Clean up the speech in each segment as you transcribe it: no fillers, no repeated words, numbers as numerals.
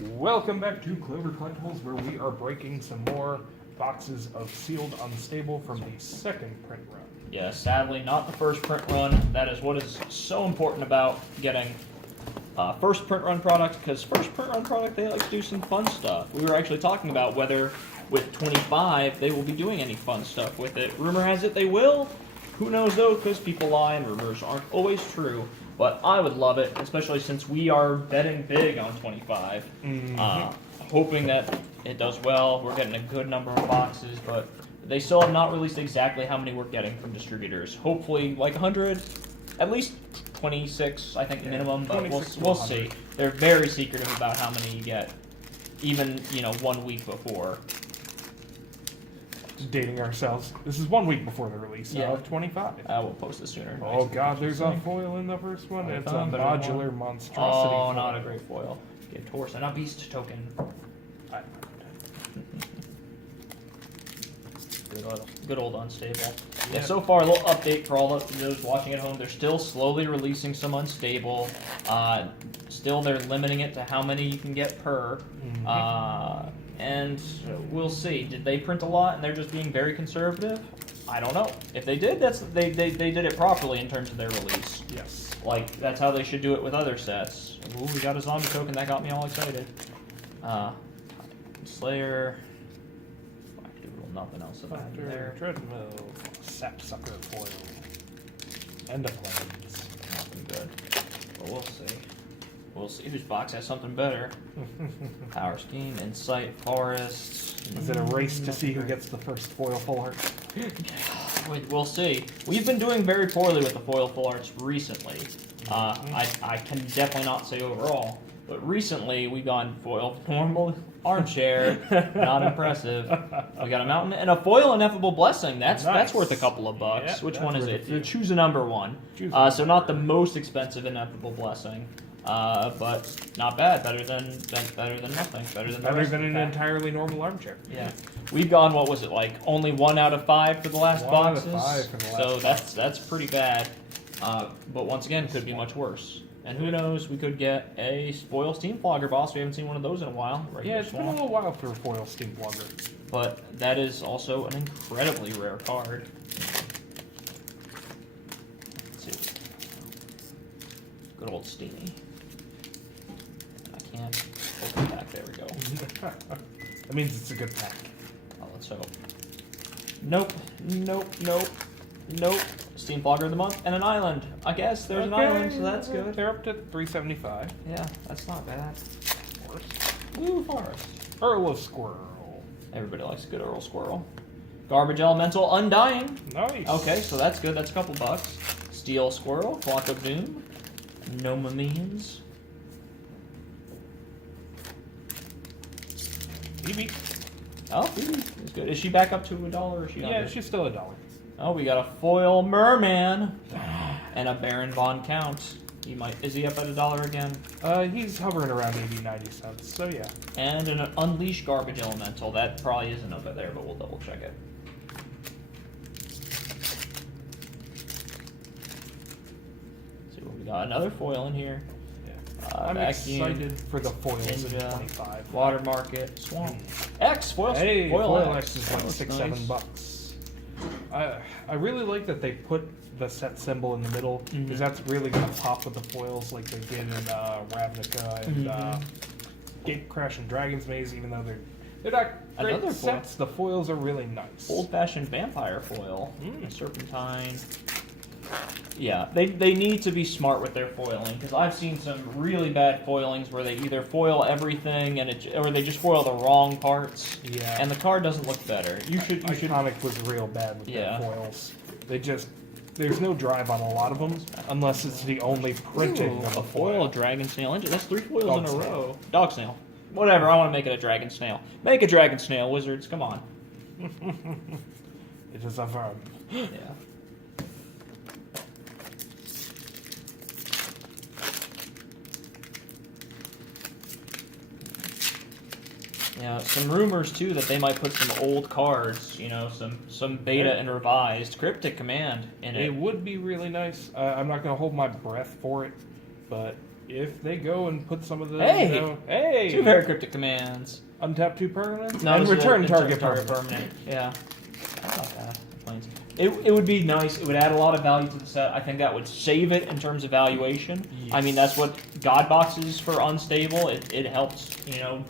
Welcome back to Clover Collectables, where we are breaking some more boxes of Sealed Unstable from the second print run. Yeah, sadly, not the first print run. That is what is so important about getting first print run product, because first print run product, they like to do some fun stuff. We were actually talking about whether with 25 they will be doing any fun stuff with it. Rumor has it they will. Who knows though, because people lie and rumors aren't always true. But I would love it, especially since we are betting big on 25. Hoping that it does well. We're getting a good number of boxes, but they still have not released exactly how many we're getting from distributors. Hopefully like 100, at least 26, I think, minimum, but we'll see. They're very secretive about how many you get, even, 1 week before. Just dating ourselves. This is 1 week before the release of 25. I will post this sooner. Oh god, there's a foil in the first one. It's a modular monstrosity. Oh, not a great foil. Get Torso, not Beast token. Good old Unstable. Yeah, so far, a little update for all of those watching at home. They're still slowly releasing some Unstable. Still, they're limiting it to how many you can get per. And we'll see. Did they print a lot and they're just being very conservative? I don't know. If they did, they did it properly in terms of their release. Yes. Like, that's how they should do it with other sets. Ooh, we got a zombie token. That got me all excited. Slayer. Nothing else about there. Treadmill. Sapsucker foil. End of lanes. Nothing good. But we'll see. We'll see whose box has something better. Power Scheme, Insight, Forest. Is it a race to see who gets the first foil full art? We'll see. We've been doing very poorly with the foil full arts recently. I can definitely not say overall, but recently we've gone foil normal armchair, not impressive. We got a mountain and a foil ineffable blessing. That's worth a couple of bucks. Yep, which one is it? Choose a number one. So not the most expensive ineffable blessing. But not bad. Better than nothing. Better than an entirely normal armchair. Yeah, we've gone. What was it like? Only 1 out of 5 for the last boxes. 1 out of 5 for the last so that's pretty bad. But once again, could be much worse. And who knows? We could get a foil steam flogger boss. We haven't seen one of those in a while. Yeah, it's been a little while for a foil steam flogger. But that is also an incredibly rare card. Let's see. Good old Steamy. I can't open the pack. There we go. That means it's a good pack. Oh, let's hope. Nope. Steam Flogger of the Month and an island. I guess there's an island, so that's good. They're up to 375. Yeah, that's not bad. Forest. Blue Forest. Earl of Squirrel. Everybody likes a good Earl Squirrel. Garbage Elemental Undying. Nice. Okay, so that's good. That's a couple bucks. Steel Squirrel. Flock of Doom. Noma Means. Phoebe. Oh, Phoebe is good. Is she back up to $1 or is she under? Yeah, she's still $1. Oh, we got a foil merman and a Baron Von Count. Is he up at $1 again? He's hovering around 80-90 cents. So yeah. And an Unleash Garbage Elemental. That probably isn't up there, but we'll double check it. Let's see what we got. Another foil in here. I'm excited for the foils in 25. Water Market, Swamp. X foil. Hey, foil X is like $6-7 bucks. I really like that they put the set symbol in the middle, because that's really going to pop with the foils like they did in Ravnica and Gatecrash and Dragon's Maze, even though they're not great sets. The foils are really nice. Old-fashioned vampire foil. Serpentine. Yeah, they need to be smart with their foiling, because I've seen some really bad foilings where they either foil everything or they just foil the wrong parts. Yeah. And the card doesn't look better. Iconic was real bad with their foils. There's no drive on a lot of them unless it's the only printing of a foil. Dragon Snail Engine. That's 3 foils in a row. Dog Snail. Whatever. I want to make it a Dragon Snail. Make a Dragon Snail, Wizards. Come on. It is a verb. Yeah. Yeah, some rumors too that they might put some old cards, some beta and revised Cryptic Command in it. It would be really nice. I'm not going to hold my breath for it, but if they go and put some of the Hey! 2 very cryptic commands. untap 2 permanents No, and it's a return target target permanent. permanent. Yeah. That's not bad. Planes. It would be nice. It would add a lot of value to the set. I think that would save it in terms of valuation. Yes. I mean, that's what God Box is for unstable. It helps,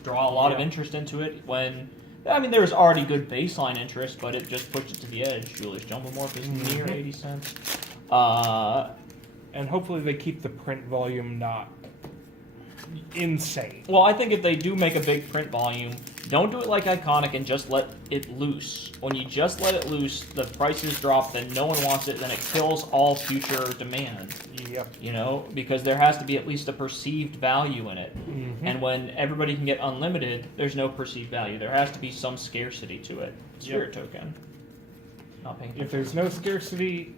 draw a lot of interest into it when... I mean, there's already good baseline interest, but it just pushes it to the edge. Julius Jumblemorph is near 80 cents. And hopefully they keep the print volume not insane. Well, I think if they do make a big print volume, don't do it like Iconic and just let it loose. When you just let it loose, the prices drop, then no one wants it, then it kills all future demand. Yep. Because there has to be at least a perceived value in it. Mm-hmm. And when everybody can get unlimited, there's no perceived value. There has to be some scarcity to it. Spirit token. Not paying attention. If there's no scarcity,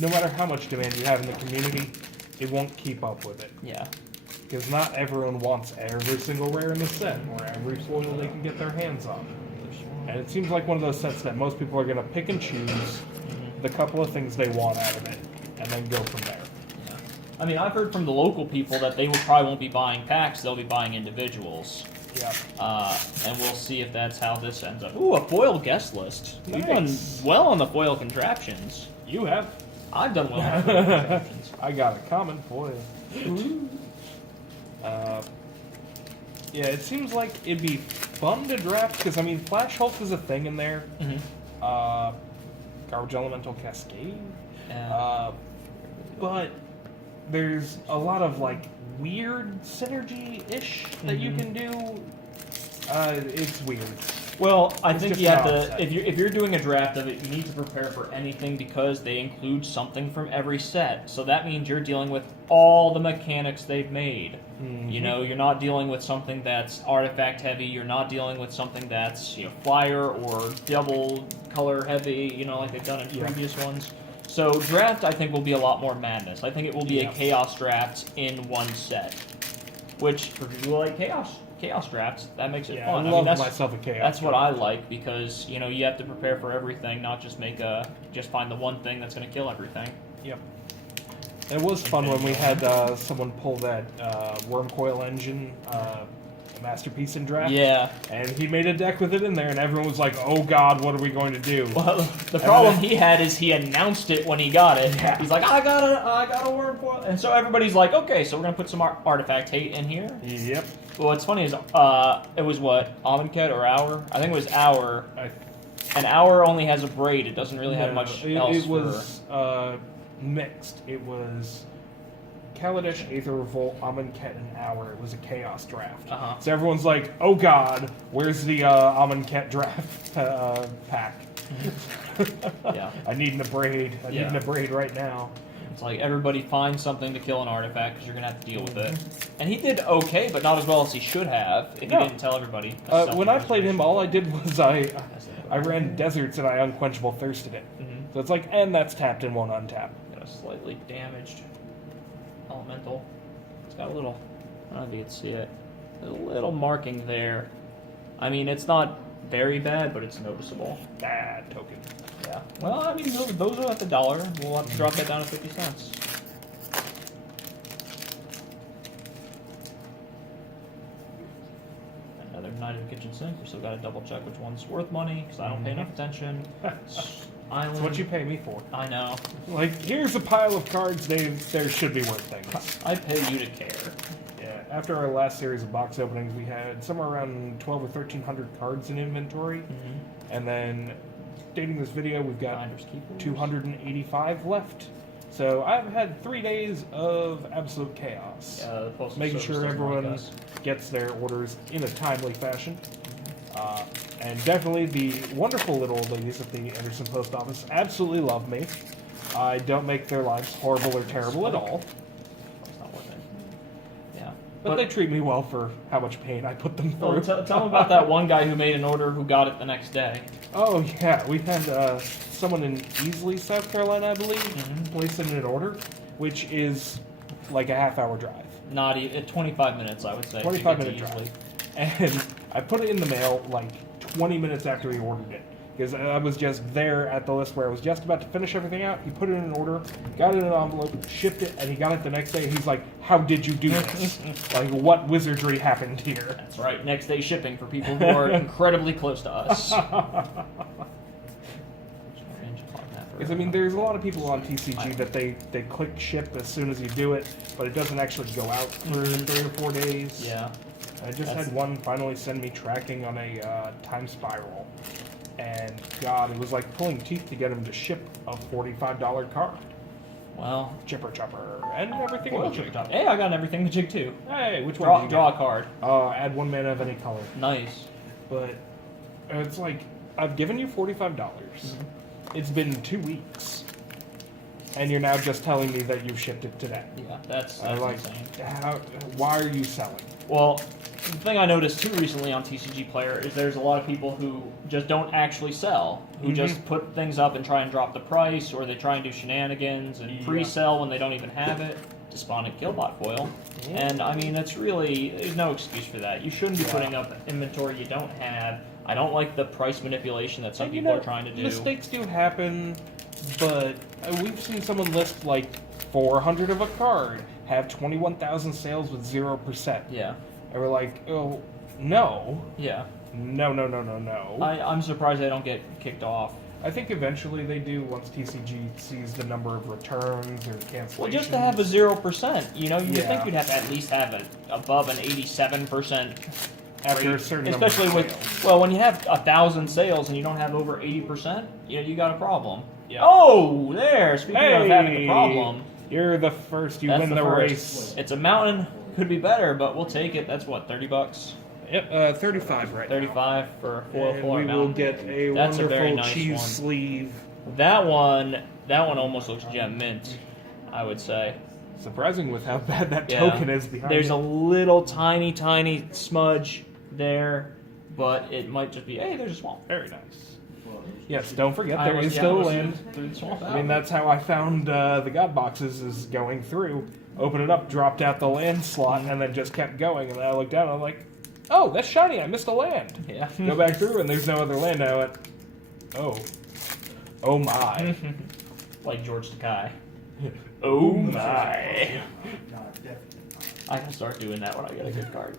no matter how much demand you have in the community, it won't keep up with it. Yeah. Because not everyone wants every single rare in the set, or every foil they can get their hands on. And it seems like one of those sets that most people are going to pick and choose the couple of things they want out of it, and then go from there. Yeah. I mean, I've heard from the local people that they probably won't be buying packs, they'll be buying individuals. Yeah. And we'll see if that's how this ends up. Ooh, a foil guest list. Nice. We've done well on the foil contraptions. You have. I've done well on the foil contraptions. I got a common foil. Yeah, it seems like it'd be fun to draft, because, I mean, Flash Hulk is a thing in there. Mm-hmm. Garbage Elemental Cascade. Yeah. But there's a lot of, like, weird synergy-ish that you can do. It's weird. Well, I It's think just you have not to, if you're doing a draft of it, you need to prepare for anything because they include something from every set. So that means you're dealing with all the mechanics they've made. Mm-hmm. You're not dealing with something that's artifact heavy. You're not dealing with something that's flyer or double color heavy. Like they've done in previous ones. So draft, I think, will be a lot more madness. I think it will be a chaos draft in one set, which for people who like chaos drafts, that makes it fun. I love myself a chaos. That's what I like because you have to prepare for everything, not just find the one thing that's going to kill everything. Yep. It was fun when we had someone pull that worm coil engine masterpiece in draft. Yeah. And he made a deck with it in there, and everyone was like, "Oh God, what are we going to do?" Well, the problem he had is he announced it when he got it. Yeah. He's like, "I got a worm coil," and so everybody's like, "Okay, so we're gonna put some artifact hate in here." Yep. Well, what's funny is it was what Amonkhet or Hour? I think it was Hour. And Hour only has a braid. It doesn't really have much else. It was mixed. It was Kaladesh, Aether Revolt, Amonkhet, and Hour. It was a chaos draft. So everyone's like, "Oh God, where's the Amonkhet draft pack?" Yeah. I need an abrade. I need an abrade right now. It's like everybody finds something to kill an artifact because you're going to have to deal with it. And he did okay, but not as well as he should have if he didn't tell everybody. When I played him, all I did was I ran deserts and I unquenchable thirsted it. So it's like, and that's tapped and won't untap. Got a slightly damaged elemental. It's got a little, I don't know if you can see it, there's a little marking there. I mean, it's not very bad, but it's noticeable. Bad token. Yeah. Well, I mean, those are at the $1. We'll have to drop that down to 50 cents. Another Knight of the Kitchen Sink. We still got to double check which one's worth money because I don't pay enough attention. Island. That's what you pay me for. I know. Like, here's a pile of cards. There should be worth things. I pay you to care. Yeah. After our last series of box openings, we had somewhere around 12 or 1,300 cards in inventory, and then dating this video, we've got 285 left. So I've had 3 days of absolute chaos. Making sure everyone gets their orders in a timely fashion. And definitely the wonderful little old ladies at the Anderson Post Office absolutely love me. I don't make their lives horrible or terrible at all. It's not worth it. Yeah. But they treat me well for how much pain I put them through. Tell them about that one guy who made an order who got it the next day. Oh, yeah. We had someone in Easley, South Carolina, I believe, place in an order, which is like a half-hour drive. Not even 25 minutes, I would say. 25-minute drive. And I put it in the mail like 20 minutes after he ordered it. Because I was just there at the list where I was just about to finish everything out. He put it in an order, got it in an envelope, shipped it, and he got it the next day. And he's like, "How did you do this? Like, what wizardry happened here?" That's right. Next day shipping for people who are incredibly close to us. Because, I mean, there's a lot of people on TCG that they click ship as soon as you do it, but it doesn't actually go out for 3 or 4 days. Yeah. I just had one finally send me tracking on a time spiral. And, God, it was like pulling teeth to get him to ship a $45 card. Well, Chipper chopper. And everything foil in the chip jig. top. Hey, I got everything to jig too. Hey, which one did you Draw a get? card. Add 1 mana of any color. Nice. But it's like, I've given you $45. It's been 2 weeks. And you're now just telling me that you've shipped it today. Yeah, that's Like, insane. why are you selling? Well, the thing I noticed too recently on TCG Player is there's a lot of people who just don't actually sell, who just put things up and try and drop the price, or they try and do shenanigans and pre-sell when they don't even have it. Despondent Killbot foil. And I mean, that's really, there's no excuse for that. You shouldn't be putting up inventory you don't have. I don't like the price manipulation that some people are trying to do. Mistakes do happen, but we've seen someone list like 400 of a card, have 21,000 sales with 0%. Yeah. And we're like, oh, no. Yeah. No. I'm surprised they don't get kicked off. I think eventually they do once TCG sees the number of returns or cancellations. Well, just to have a 0%, you know, you would think you'd have to at least have it above an 87%. After a certain especially number of with sales. well, when you have 1,000 sales and you don't have over 80%, you know, you got a problem. Yeah. Oh, there. Speaking of having a problem, You're the first. You that's win the first. race. It's a mountain. Could be better, but we'll take it. That's what, $30? Yep, 35 right now. 35 for a foil And floor we mountain. will get a That's a wonderful very nice cheese one. sleeve. That one almost looks gem mint, I would say. Surprising with how bad that Yeah. token is behind There's it. a little tiny smudge there, but it might just be, hey, there's a swamp. Very nice. Yes, don't forget there is still land. Through the swamp. I mean, that's how I found the God boxes, is going through. Open it up, dropped out the land slot, and then just kept going. And then I looked down, and I'm like, oh, that's shiny, I missed a land. Yeah. Go back through, and there's no other land. I went, oh. Oh my. Like George Takei. Oh my. I can start doing that when I get a good card.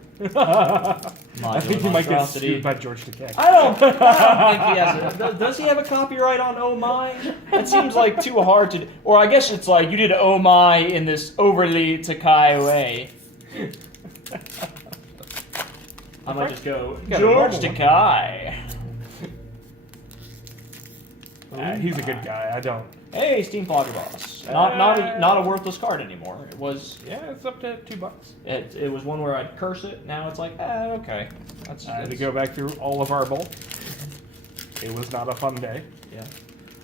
I think you might get Monstrosity. sued by George Takei. I don't think he has a... Does he have a copyright on Oh My? That seems like too hard to... Or I guess it's like you did Oh My in this overly Takai way. I might just go, got a George normal one. Takai. He's a good guy. I don't. Hey, Steam Fogger Boss. Not a worthless card anymore. It was... Yeah, it's up to $2. It was one where I'd curse it. Now it's like, okay. That's I had to go back through all of our bulk. It was not a fun day. Yeah.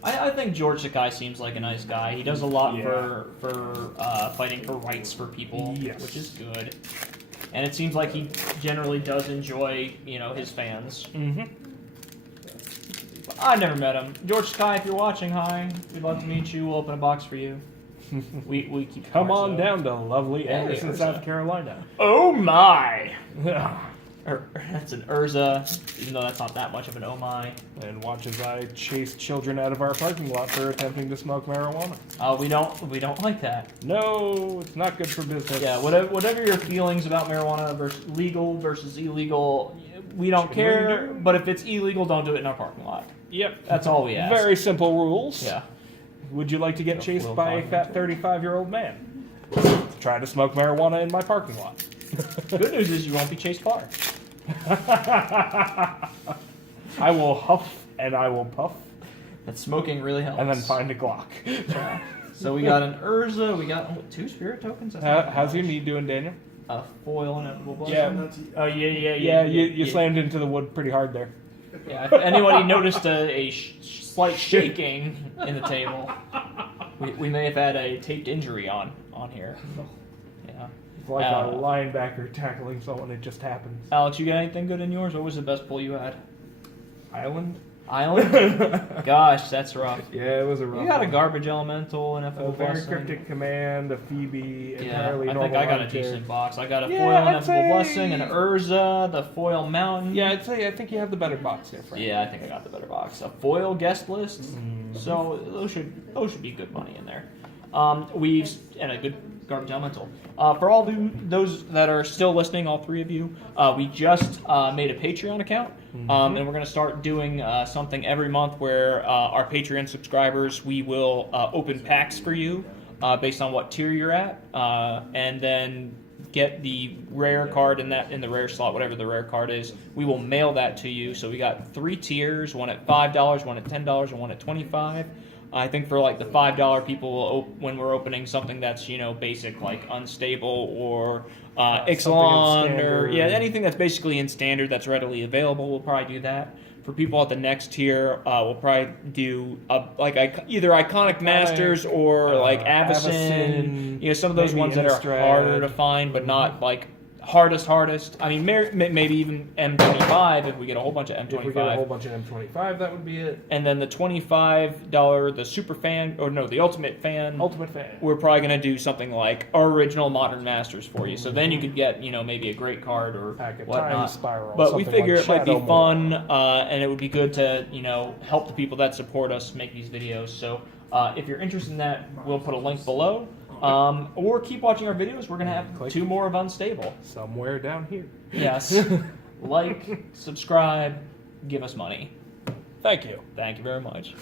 I think George Sakai seems like a nice guy. He does a lot Yeah. for fighting for rights for people, Yes. which is good. And it seems like he generally does enjoy, you know, his fans. Mm-hmm. I never met him. George Sakai, if you're watching, hi. We'd love to meet you. We'll open a box for you. We keep Come cards, on though. down to lovely Hey, Anderson, Urza. South Carolina. Oh my! That's an Urza, even though that's not that much of an oh my. And watch as I chase children out of our parking lot for attempting to smoke marijuana. We don't like that. No, it's not good for business. Yeah, whatever your feelings about marijuana versus legal versus illegal, we don't What care. are you doing? But if it's illegal, don't do it in our parking lot. Yep. That's all we ask. Very simple rules. Yeah. Would you like to get Go chased full by a fat parking. 35-year-old man? Try to smoke marijuana in my parking lot. Good news is you won't be chased far. I will huff and I will puff That smoking really helps. and then find a Glock. Yeah. So we got an Urza. We got 2 spirit tokens. That's not How's your much. knee doing, Daniel? A foil and a blue Yeah. Oh yeah. Yeah, you slammed into the wood pretty hard there. Yeah. If anybody noticed a slight shaking in the table, we may have had a taped injury on here. Yeah. It's like Uh, a linebacker tackling someone. It just happens. Alex, you got anything good in yours? What was the best pull you had? Island? I only. Gosh, that's rough. Yeah, it was a rough. You got a one. garbage elemental, A ineffable very blessing. cryptic command, a Phoebe, Yeah, entirely I normal. think I got a armchair. decent box. I got a Yeah, foil I'd ineffable say- blessing, an Urza, the foil mountain. Yeah, I think you have the better box here, Frank. Yeah, I think I got the better box. A foil guest list, so those should be good money in there. And a good garbage elemental. For all those that are still listening, all three of you, we just made a Patreon account, and we're going to start doing something every month where our Patreon subscribers, we will open packs for you based on what tier you're at, and then get the rare card in the rare slot, whatever the rare card is. We will mail that to you. So we got 3 tiers: one at $5, one at $10, and one at $25. I think for like the $5 people, when we're opening something that's basic, like unstable or Ixalan, or anything that's basically in standard that's readily available, we'll probably do that. For people at the next tier, we'll probably do either Iconic Masters or like Avacyn. Some of those maybe ones that are Innistrad. harder to find, but not like hardest. I mean, maybe even M25 if we get a whole bunch of M25. If we get a whole bunch of M25, that would be it. And then the $25, the super fan, or no, the ultimate fan. Ultimate fan. We're probably going to do something like our original Modern Masters for you. So then you could get, maybe a great card or Pack of whatnot. Time Spiral. But we something figure like it might be Shadow fun, Moor. and it would be good to, help the people that support us make these videos. So if you're interested in that, we'll put a link below. Or keep watching our videos. We're going to have 2 more of Unstable. Somewhere down here. Yes. Like, subscribe, give us money. Thank you. Thank you very much.